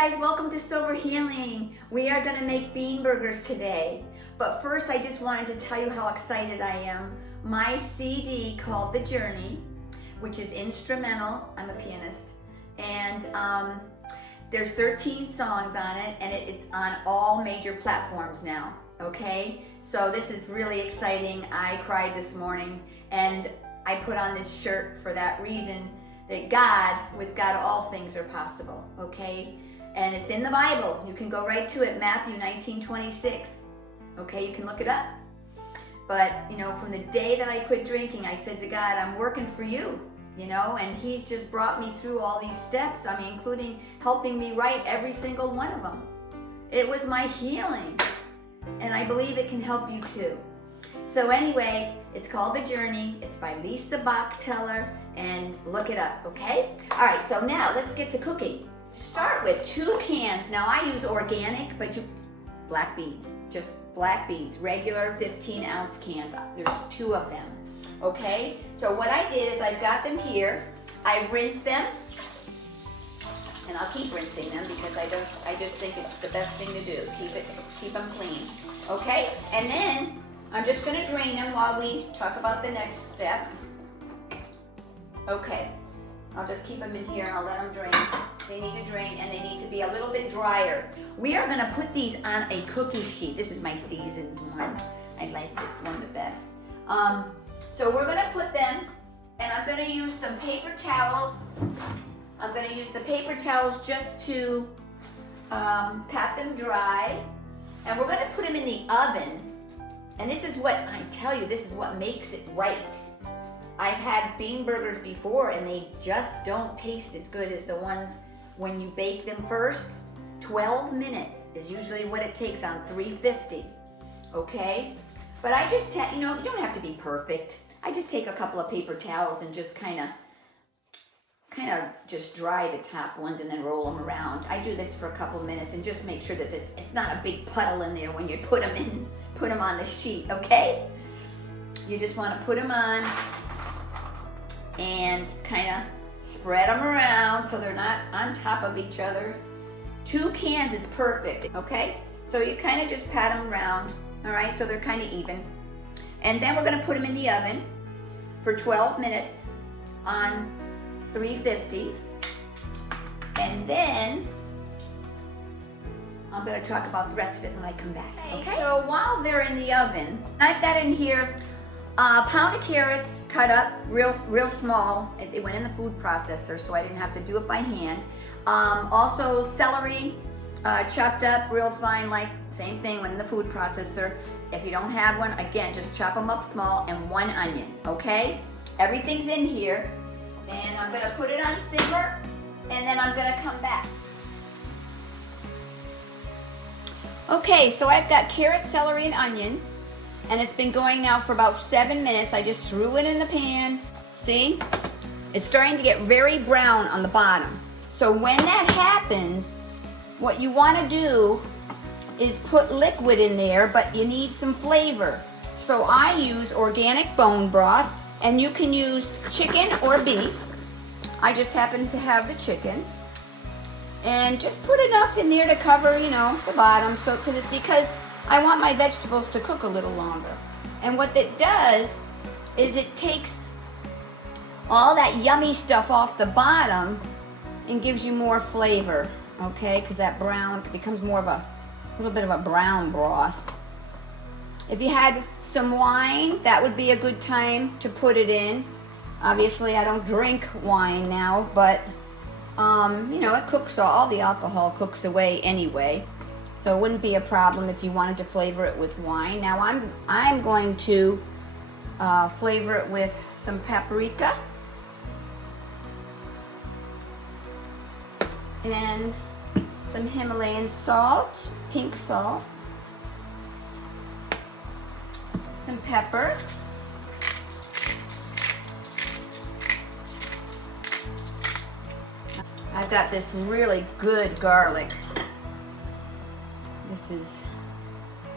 guys, welcome to Sober Healing. We are going to make bean burgers today. But first, I just wanted to tell you how excited I am. My CD called The Journey, which is instrumental. I'm a pianist. And there's 13 songs on it, and it's on all major platforms now, okay? So this is really exciting. I cried this morning, and I put on this shirt for that reason, that with God, all things are possible, okay? And it's in the Bible. You can go right to it, Matthew 19:26. Okay, you can look it up. But, you know, from the day that I quit drinking, I said to God, I'm working for you, you know, and He's just brought me through all these steps. I mean, including helping me write every single one of them. It was my healing, and I believe it can help you too. So anyway, it's called The Journey. It's by Lisa Bachteler, and look it up, okay? All right, so now let's get to cooking. Start with 2 cans. Now I use organic, but black beans, just black beans, regular 15-ounce cans. There's 2 of them, okay? So what I did is I've got them here. I've rinsed them, and I'll keep rinsing them because I just think it's the best thing to do. Keep them clean, okay? And then I'm just gonna drain them while we talk about the next step. Okay, I'll just keep them in here and I'll let them drain. They need to drain and they need to be a little bit drier. We are gonna put these on a cookie sheet. This is my seasoned one. I like this one the best. So we're gonna put them, and I'm gonna use some paper towels. I'm gonna use the paper towels just to pat them dry. And we're gonna put them in the oven. And this is what, I tell you, this is what makes it right. I've had bean burgers before and they just don't taste as good as the ones when you bake them first. 12 minutes is usually what it takes on 350, okay? But I just, you know, you don't have to be perfect. I just take a couple of paper towels and just kind of just dry the top ones and then roll them around. I do this for a couple of minutes and just make sure that it's not a big puddle in there when you put them on the sheet, okay? You just want to put them on and kind of spread them around so they're not on top of each other. 2 cans is perfect, okay? So you kind of just pat them around, all right, so they're kind of even. And then we're gonna put them in the oven for 12 minutes on 350. And then I'm gonna talk about the rest of it when I come back, okay? So while they're in the oven, I've got in here a pound of carrots cut up real small. It went in the food processor, so I didn't have to do it by hand. Also celery chopped up real fine, like same thing, went in the food processor. If you don't have one, again, just chop them up small, and 1 onion, okay? Everything's in here, and I'm gonna put it on simmer, and then I'm gonna come back. Okay, so I've got carrot, celery, and onion. And it's been going now for about 7 minutes. I just threw it in the pan. See? It's starting to get very brown on the bottom. So when that happens, what you want to do is put liquid in there, but you need some flavor. So I use organic bone broth, and you can use chicken or beef. I just happen to have the chicken. And just put enough in there to cover, you know, the bottom, so because I want my vegetables to cook a little longer. And what it does is it takes all that yummy stuff off the bottom and gives you more flavor, okay? Because that brown becomes more of a little bit of a brown broth. If you had some wine, that would be a good time to put it in. Obviously, I don't drink wine now, but you know, it cooks, all the alcohol cooks away anyway. So it wouldn't be a problem if you wanted to flavor it with wine. Now I'm going to flavor it with some paprika and some Himalayan salt, pink salt, some pepper, I've got this really good garlic.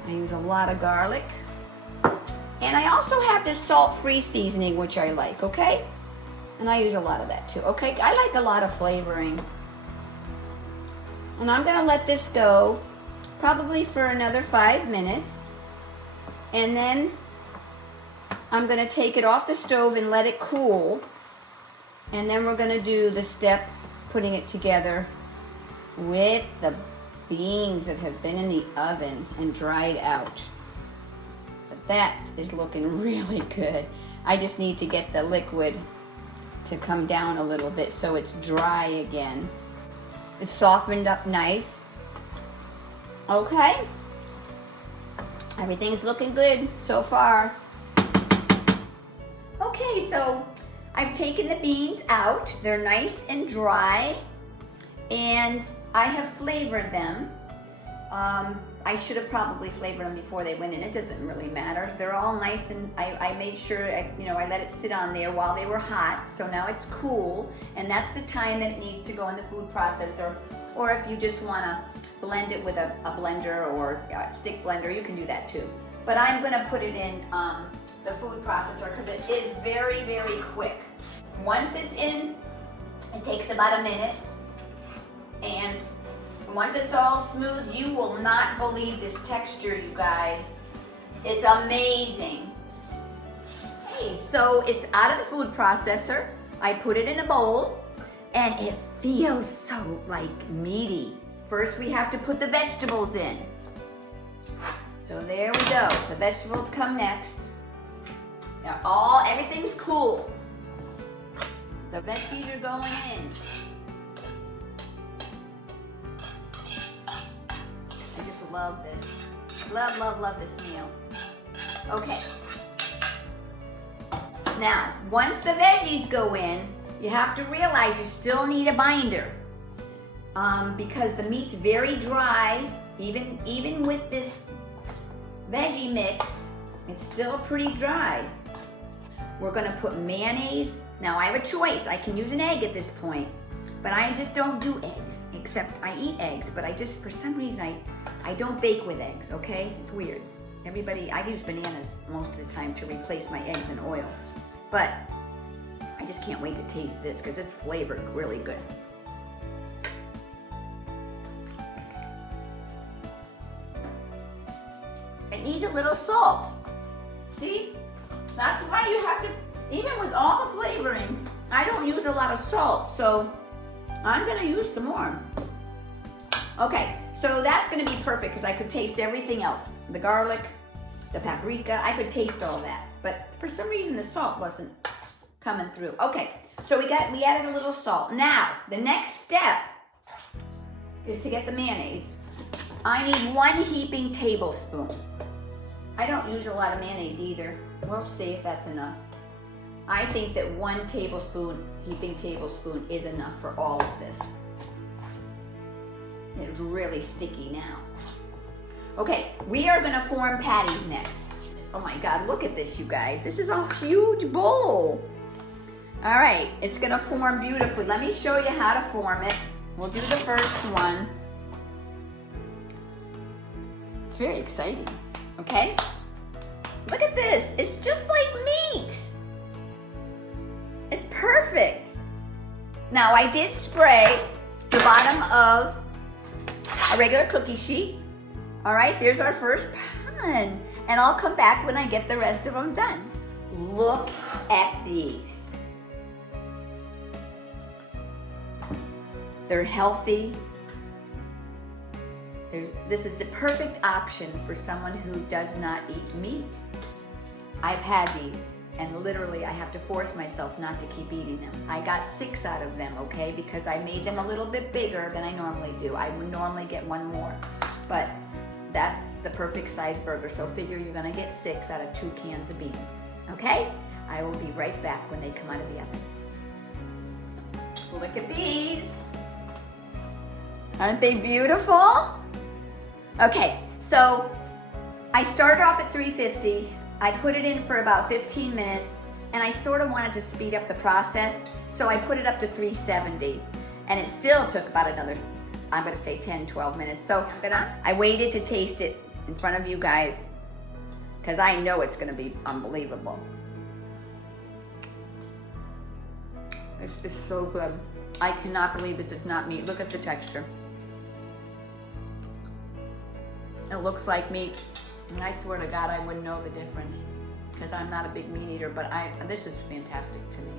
I use a lot of garlic. And I also have this salt-free seasoning, which I like, okay? And I use a lot of that too, okay? I like a lot of flavoring. And I'm gonna let this go probably for another 5 minutes. And then I'm gonna take it off the stove and let it cool. And then we're gonna do the step, putting it together with the beans that have been in the oven and dried out. But that is looking really good. I just need to get the liquid to come down a little bit so it's dry again. It's softened up nice. Okay. Everything's looking good so far. Okay, so I've taken the beans out. They're nice and dry, and I have flavored them. I should have probably flavored them before they went in. It doesn't really matter. They're all nice, and I made sure, I let it sit on there while they were hot. So now it's cool, and that's the time that it needs to go in the food processor. Or if you just want to blend it with a blender or a stick blender, you can do that too. But I'm going to put it in the food processor because it is very, very quick. Once it's in, it takes about a minute, and once it's all smooth, you will not believe this texture, you guys. It's amazing. Hey, so it's out of the food processor. I put it in a bowl, and it feels so like meaty. First, we have to put the vegetables in. So there we go. The vegetables come next. Now everything's cool. The veggies are going in. I just love this. Love, love, love this meal. Okay. Now, once the veggies go in, you have to realize you still need a binder. Because the meat's very dry, even with this veggie mix, it's still pretty dry. We're gonna put mayonnaise. Now I have a choice. I can use an egg at this point, but I just don't do eggs, except I eat eggs, but for some reason, I don't bake with eggs, okay? It's weird. I use bananas most of the time to replace my eggs in oil, but I just can't wait to taste this because it's flavored really good. It needs a little salt. See? That's why you have to, even with all the flavoring, I don't use a lot of salt, so I'm gonna use some more. Okay, so that's gonna be perfect because I could taste everything else. The garlic, the paprika, I could taste all that. But for some reason the salt wasn't coming through. Okay, so we added a little salt. Now, the next step is to get the mayonnaise. I need 1 heaping tablespoon. I don't use a lot of mayonnaise either. We'll see if that's enough. I think that 1 heaping tablespoon is enough for all of this. It's really sticky now. Okay, we are gonna form patties next. Oh my God, look at this, you guys. This is a huge bowl. All right, it's gonna form beautifully. Let me show you how to form it. We'll do the first one. It's very exciting, okay? Look at this, it's just like meat. It's perfect. Now I did spray the bottom of a regular cookie sheet. All right, there's our first pan. And I'll come back when I get the rest of them done. Look at these. They're healthy. This is the perfect option for someone who does not eat meat. I've had these, and literally I have to force myself not to keep eating them. I got 6 out of them, okay, because I made them a little bit bigger than I normally do. I would normally get 1 more, but that's the perfect size burger, so figure you're gonna get 6 out of 2 cans of beans, okay? I will be right back when they come out of the oven. Look at these. Aren't they beautiful? Okay, so I started off at 350. I put it in for about 15 minutes, and I sort of wanted to speed up the process, so I put it up to 370, and it still took about another, I'm gonna say 10, 12 minutes. So I waited to taste it in front of you guys, because I know it's gonna be unbelievable. This is so good. I cannot believe this is not meat. Look at the texture. It looks like meat. And I swear to God, I wouldn't know the difference because I'm not a big meat eater, but this is fantastic to me.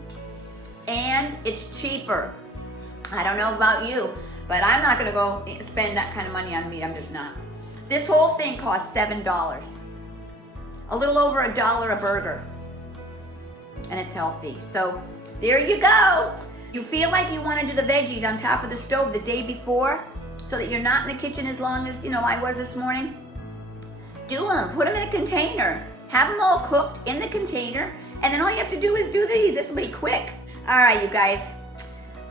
And it's cheaper. I don't know about you, but I'm not gonna go spend that kind of money on meat, I'm just not. This whole thing costs $7. A little over $1 a burger. And it's healthy. So there you go. You feel like you wanna do the veggies on top of the stove the day before so that you're not in the kitchen as long as, I was this morning? Do them, put them in a container. Have them all cooked in the container, and then all you have to do is do these. This will be quick. All right, you guys.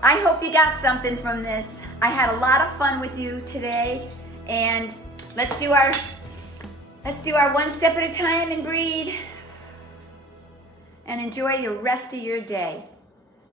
I hope you got something from this. I had a lot of fun with you today, and let's do our one step at a time and breathe, and enjoy the rest of your day.